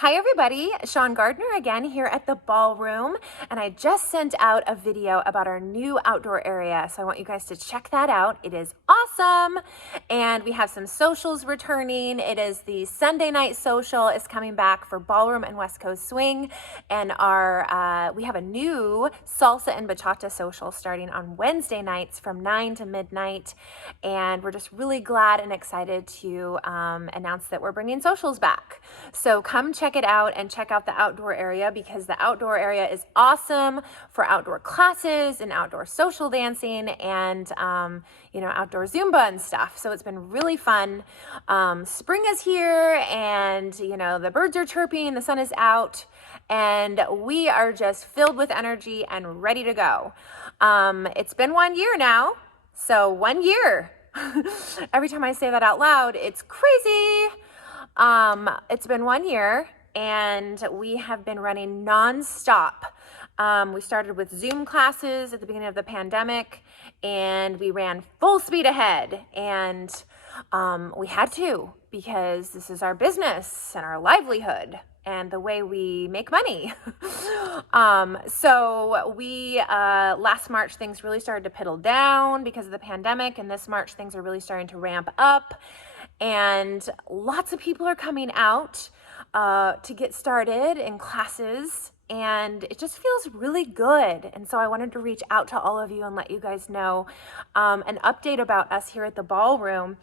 Hi everybody, Sean Gardner again here at the ballroom, and I just sent out a video about our new outdoor area, so I want you guys to check that out. It is awesome, and we have some socials returning. It is the Sunday night social is coming back for ballroom and West Coast swing, and we have a new salsa and bachata social starting on Wednesday nights from 9 to midnight, and we're just really glad and excited to announce that we're bringing socials back. So come check it out and check out the outdoor area, because the outdoor area is awesome for outdoor classes and outdoor social dancing and outdoor Zumba and stuff. So it's been really fun. Spring is here, and the birds are chirping, the sun is out, and we are just filled with energy and ready to go. It's been 1 year now, so 1 year. Every time I say that out loud, it's crazy. It's been 1 year, and we have been running nonstop. We started with Zoom classes at the beginning of the pandemic, and we ran full speed ahead, and we had to, because this is our business and our livelihood and the way we make money. So we, last March, things really started to piddle down because of the pandemic, and this March things are really starting to ramp up, and lots of people are coming out to get started in classes, and it just feels really good. And so I wanted to reach out to all of you and let you guys know an update about us here at the ballroom.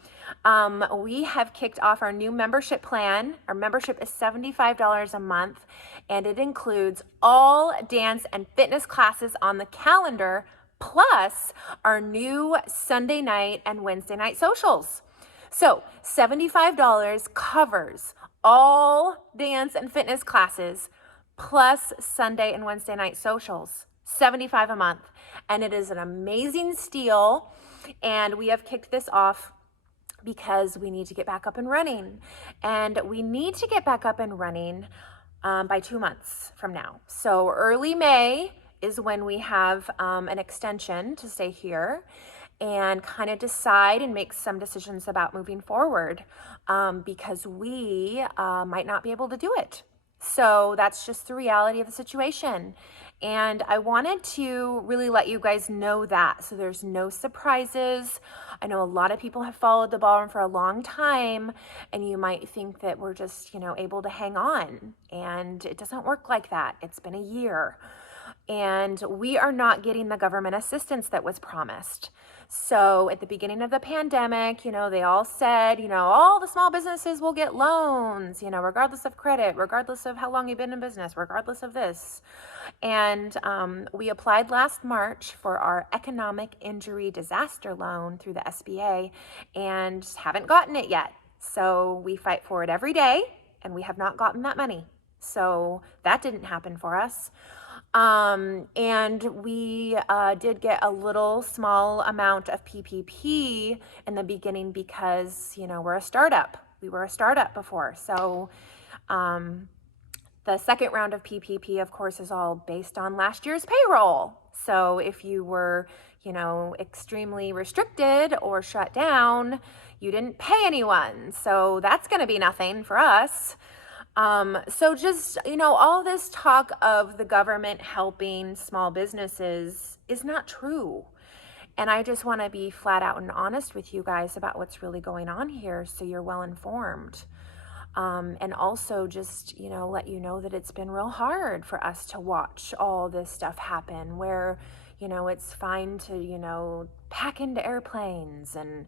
We have kicked off our new membership plan. Our membership is $75 a month, and it includes all dance and fitness classes on the calendar, plus our new Sunday night and Wednesday night socials. So $75 covers all dance and fitness classes plus Sunday and Wednesday night socials, $75 a month. And it is an amazing steal. And we have kicked this off because we need to get back up and running. And we need to get back up and running by 2 months from now. So early May is when we have an extension to stay here and kind of decide and make some decisions about moving forward, because we might not be able to do it. So that's just the reality of the situation. And I wanted to really let you guys know that, so there's no surprises. I know a lot of people have followed the ballroom for a long time, and you might think that we're just, able to hang on. And it doesn't work like that. It's been a year. And we are not getting the government assistance that was promised. So at the beginning of the pandemic, they all said, all the small businesses will get loans, regardless of credit, regardless of how long you've been in business, regardless of this. And we applied last March for our economic injury disaster loan through the SBA and haven't gotten it yet. So we fight for it every day, and we have not gotten that money. So that didn't happen for us. And we did get a little small amount of PPP in the beginning because, we're a startup. We were a startup before. So the second round of PPP, of course, is all based on last year's payroll. So if you were, extremely restricted or shut down, you didn't pay anyone. So that's going to be nothing for us. So just, all this talk of the government helping small businesses is not true. And I just want to be flat out and honest with you guys about what's really going on here, so you're well informed. And also just, let you know that it's been real hard for us to watch all this stuff happen, where, it's fine to, pack into airplanes and,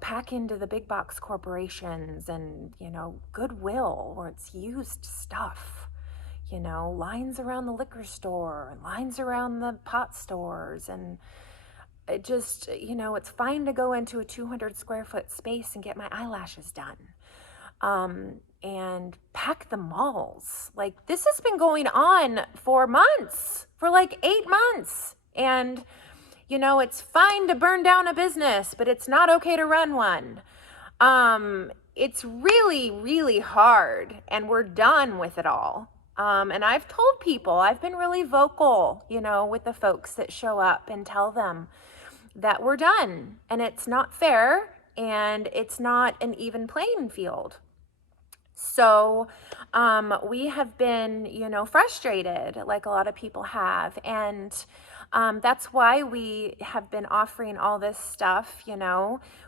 pack into the big box corporations and, Goodwill, where it's used stuff, lines around the liquor store and lines around the pot stores. And it just, it's fine to go into a 200 square foot space and get my eyelashes done. And pack the malls. Like, this has been going on for months, for like 8 months. And it's fine to burn down a business, but it's not okay to run one. It's really, really hard, and we're done with it all. And I've told people, I've been really vocal, with the folks that show up, and tell them that we're done, and it's not fair, and it's not an even playing field. So we have been, frustrated like a lot of people have. And that's why we have been offering all this stuff.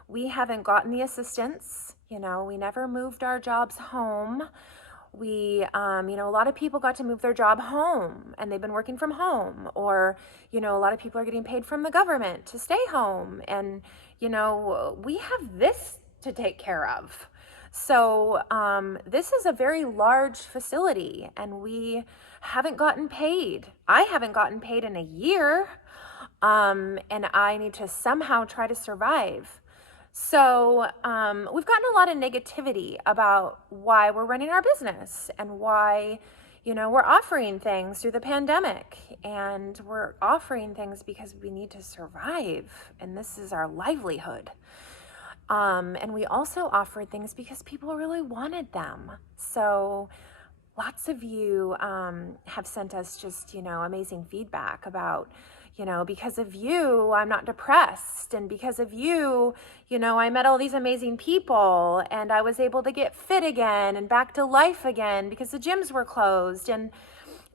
We haven't gotten the assistance. We never moved our jobs home. A lot of people got to move their job home and they've been working from home, or, a lot of people are getting paid from the government to stay home. And, we have this to take care of. So this is a very large facility and we haven't gotten paid. I haven't gotten paid in a year, and I need to somehow try to survive. So we've gotten a lot of negativity about why we're running our business and why, we're offering things through the pandemic, and we're offering things because we need to survive, and this is our livelihood. And we also offered things because people really wanted them. So lots of you have sent us just, amazing feedback about, because of you, I'm not depressed. And because of you, I met all these amazing people and I was able to get fit again and back to life again because the gyms were closed. And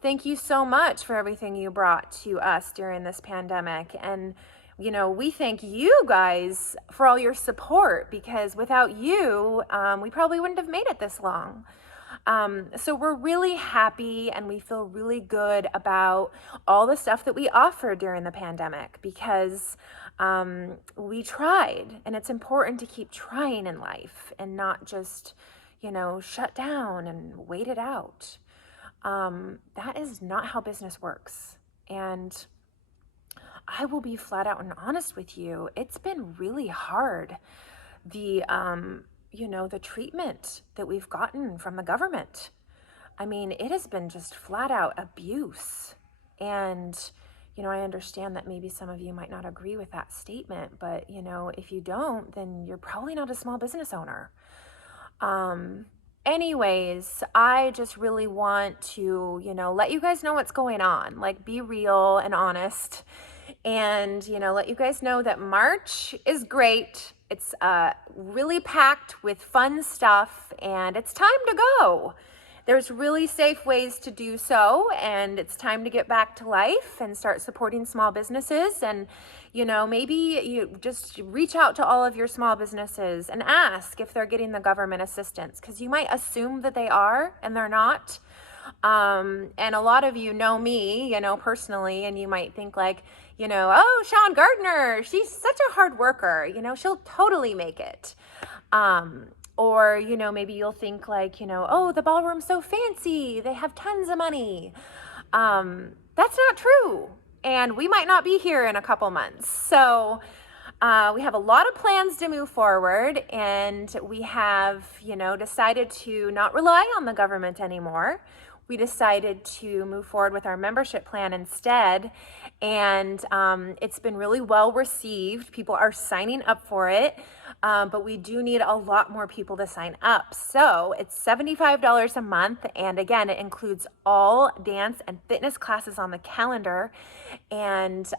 thank you so much for everything you brought to us during this pandemic. And we thank you guys for all your support, because without you, we probably wouldn't have made it this long. So we're really happy and we feel really good about all the stuff that we offered during the pandemic, because we tried, and it's important to keep trying in life and not just, shut down and wait it out. That is not how business works. And I will be flat out and honest with you. It's been really hard. The treatment that we've gotten from the government. I mean, it has been just flat out abuse. And, I understand that maybe some of you might not agree with that statement, but, if you don't, then you're probably not a small business owner. Anyways, I just really want to, let you guys know what's going on, like be real and honest. And, let you guys know that March is great. It's really packed with fun stuff, and it's time to go. There's really safe ways to do so, and it's time to get back to life and start supporting small businesses. And, maybe you just reach out to all of your small businesses and ask if they're getting the government assistance, because you might assume that they are and they're not. And a lot of you know me, personally, and you might think like, oh, Sean Gardner, she's such a hard worker, she'll totally make it. Or, maybe you'll think like, oh, the ballroom's so fancy, they have tons of money. That's not true. And we might not be here in a couple months. So we have a lot of plans to move forward, and we have, decided to not rely on the government anymore. We decided to move forward with our membership plan instead, and it's been really well received. People are signing up for it, but we do need a lot more people to sign up. So it's $75 a month, and again, it includes all dance and fitness classes on the calendar, and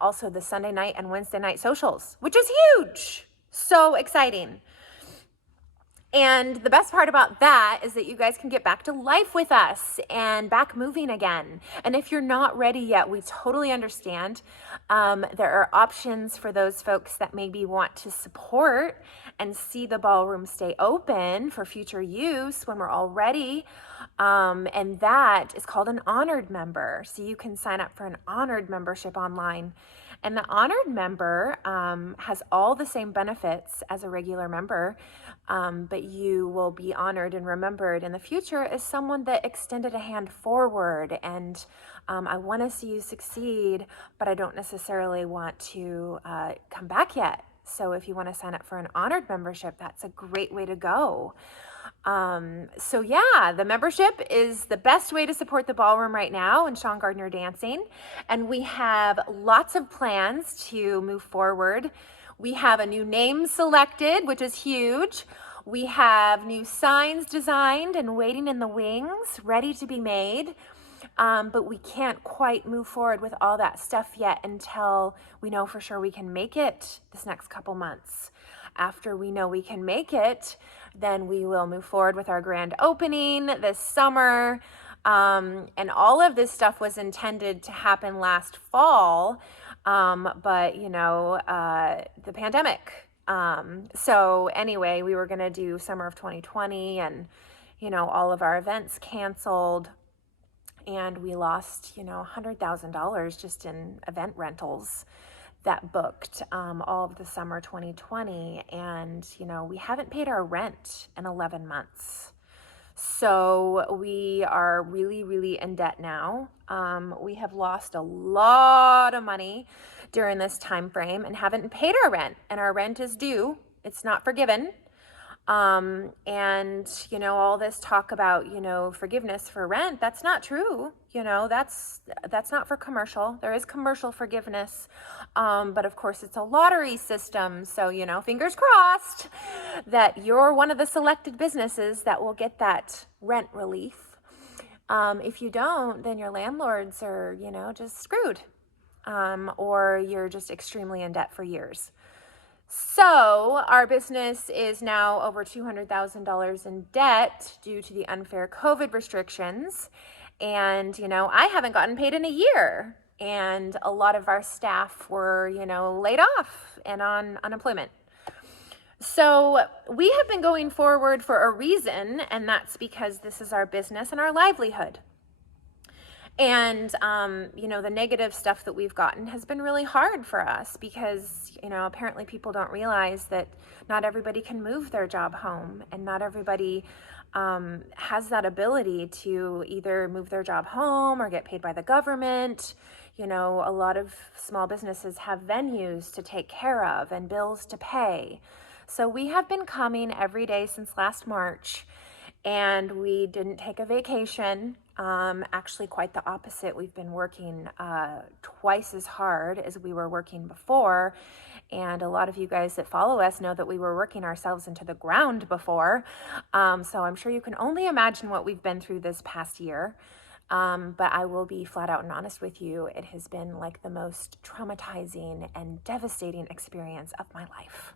also the Sunday night and Wednesday night socials, which is huge. So exciting. And the best part about that is that you guys can get back to life with us and back moving again. And if you're not ready yet, we totally understand. There are options for those folks that maybe want to support and see the ballroom stay open for future use when we're all ready. And that is called an honored member. So you can sign up for an honored membership online. And the honored member has all the same benefits as a regular member, but you will be honored and remembered in the future as someone that extended a hand forward. And I want to see you succeed, but I don't necessarily want to come back yet. So if you want to sign up for an honored membership, that's a great way to go. So yeah, the membership is the best way to support the ballroom right now and Sean Gardner Dancing. And we have lots of plans to move forward. We have a new name selected, which is huge. We have new signs designed and waiting in the wings, ready to be made. But we can't quite move forward with all that stuff yet until we know for sure we can make it this next couple months. after we know we can make it, then we will move forward with our grand opening this summer. And all of this stuff was intended to happen last fall, but the pandemic. So anyway, we were going to do summer of 2020, and all of our events canceled, and we lost $100,000 just in event rentals that booked all of the summer 2020. And we haven't paid our rent in 11 months. So we are really, really in debt now. We have lost a lot of money during this time frame and haven't paid our rent, and our rent is due. It's not forgiven. And all this talk about forgiveness for rent, that's not true. That's not for commercial. There is commercial forgiveness, but of course it's a lottery system, so fingers crossed that you're one of the selected businesses that will get that rent relief. If you don't, then your landlords are just screwed, or you're just extremely in debt for years. So our business is now over $200,000 in debt due to the unfair COVID restrictions. And, I haven't gotten paid in a year. And a lot of our staff were, laid off and on unemployment. So we have been going forward for a reason, and that's because this is our business and our livelihood. And, the negative stuff that we've gotten has been really hard for us because, apparently people don't realize that not everybody can move their job home, and not everybody has that ability to either move their job home or get paid by the government. A lot of small businesses have venues to take care of and bills to pay. So we have been coming every day since last March, and we didn't take a vacation. Actually, quite the opposite. We've been working twice as hard as we were working before. And a lot of you guys that follow us know that we were working ourselves into the ground before. So I'm sure you can only imagine what we've been through this past year. But I will be flat out and honest with you. It has been like the most traumatizing and devastating experience of my life.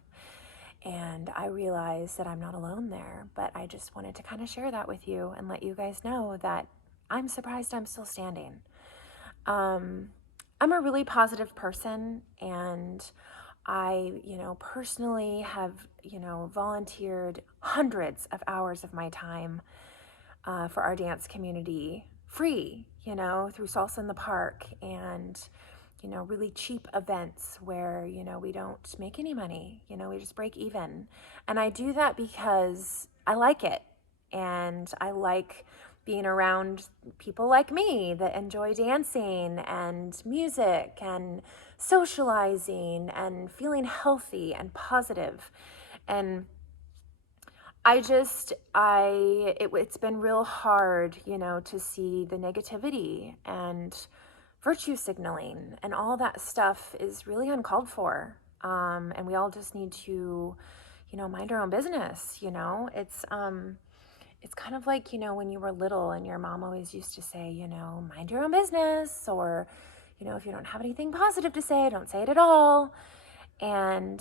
And I realize that I'm not alone there, but I just wanted to kind of share that with you and let you guys know that I'm surprised I'm still standing. I'm a really positive person, and I, personally have, volunteered hundreds of hours of my time for our dance community free, through Salsa in the Park, and really cheap events where, we don't make any money, we just break even. And I do that because I like it. And I like being around people like me that enjoy dancing and music and socializing and feeling healthy and positive. And it's been real hard, to see the negativity and virtue signaling, and all that stuff is really uncalled for. And we all just need to, mind our own business. It's kind of like, when you were little and your mom always used to say, mind your own business, or, if you don't have anything positive to say, don't say it at all. And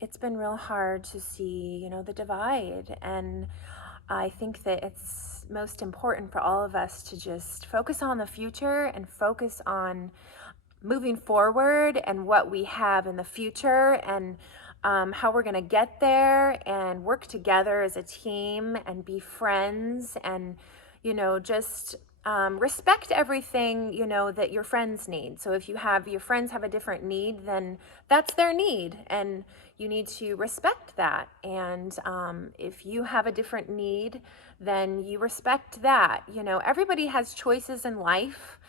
it's been real hard to see, the divide. And I think that it's most important for all of us to just focus on the future and focus on moving forward and what we have in the future, and how we're going to get there, and work together as a team and be friends, and just respect everything that your friends need. So if your friends have a different need, then that's their need, and you need to respect that. And if you have a different need, then you respect that. Everybody has choices in life,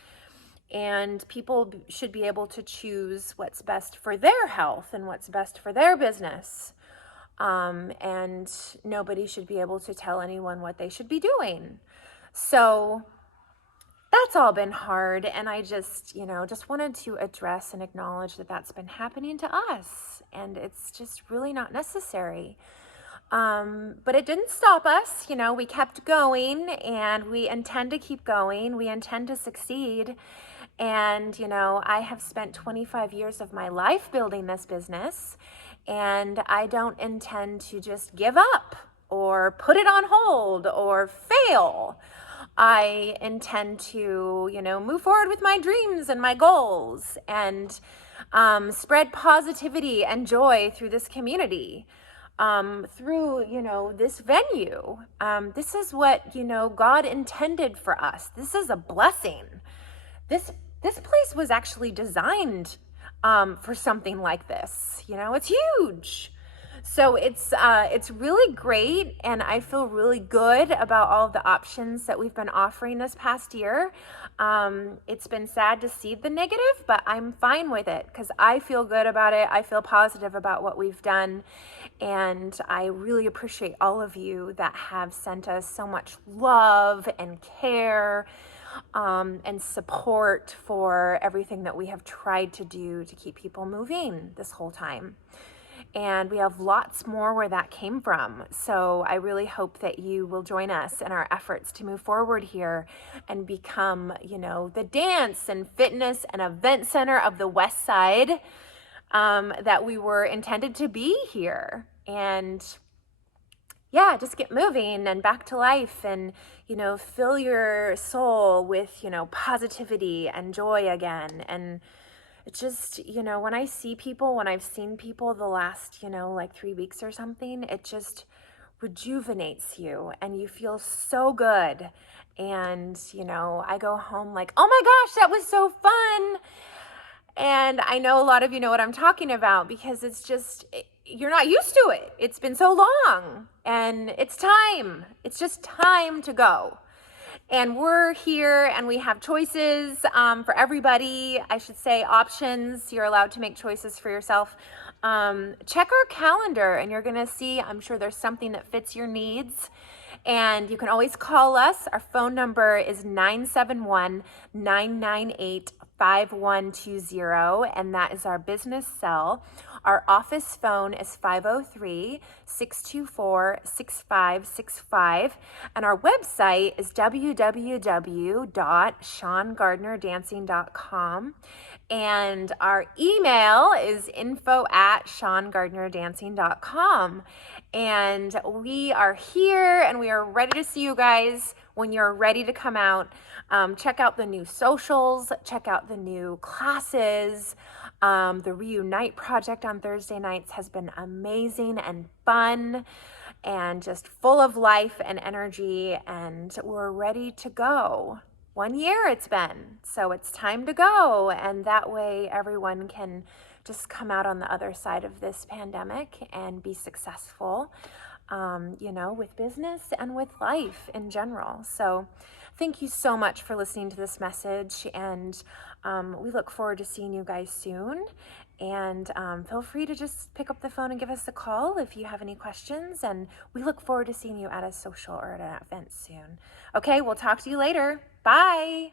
and people should be able to choose what's best for their health and what's best for their business. And nobody should be able to tell anyone what they should be doing. So that's all been hard. And I just wanted to address and acknowledge that that's been happening to us. And it's just really not necessary. But it didn't stop us. We kept going, and we intend to keep going. We intend to succeed. And, I have spent 25 years of my life building this business, And I don't intend to just give up or put it on hold or fail. I intend to, move forward with my dreams and my goals and spread positivity and joy through this community, through, this venue. This is what, God intended for us. This is a blessing. This place was actually designed for something like this. It's huge. So it's really great, and I feel really good about all of the options that we've been offering this past year. It's been sad to see the negative, but I'm fine with it because I feel good about it. I feel positive about what we've done, and I really appreciate all of you that have sent us so much love and care and support for everything that we have tried to do to keep people moving this whole time. And we have lots more where that came from. So I really hope that you will join us in our efforts to move forward here and become, the dance and fitness and event center of the West Side that we were intended to be here. And yeah, just get moving and back to life and, fill your soul with, positivity and joy again. And it's just, when I see people, when I've seen people the last, like 3 weeks or something, it just rejuvenates you and you feel so good. And, I go home like, oh my gosh, that was so fun. And I know a lot of you know what I'm talking about because it's just, you're not used to it. It's been so long and it's time. It's just time to go. And we're here and we have choices for everybody. I should say options. You're allowed to make choices for yourself. Check our calendar and you're going to see, I'm sure there's something that fits your needs. And you can always call us. Our phone number is 971-998-5120, and that is our business cell. Our office phone is 503-624-6565, and our website is www.SeanGardnerDancing.com. And our email is info@SeanGardnerDancing.com. And we are here and we are ready to see you guys when you're ready to come out. Check out the new socials, check out the new classes. The Reunite project on Thursday nights has been amazing and fun and just full of life and energy, and we're ready to go. 1 year it's been, so it's time to go, and that way everyone can just come out on the other side of this pandemic and be successful, with business and with life in general. So thank you so much for listening to this message, and we look forward to seeing you guys soon. And feel free to just pick up the phone and give us a call if you have any questions, and we look forward to seeing you at a social or at an event soon. Okay, we'll talk to you later. Bye.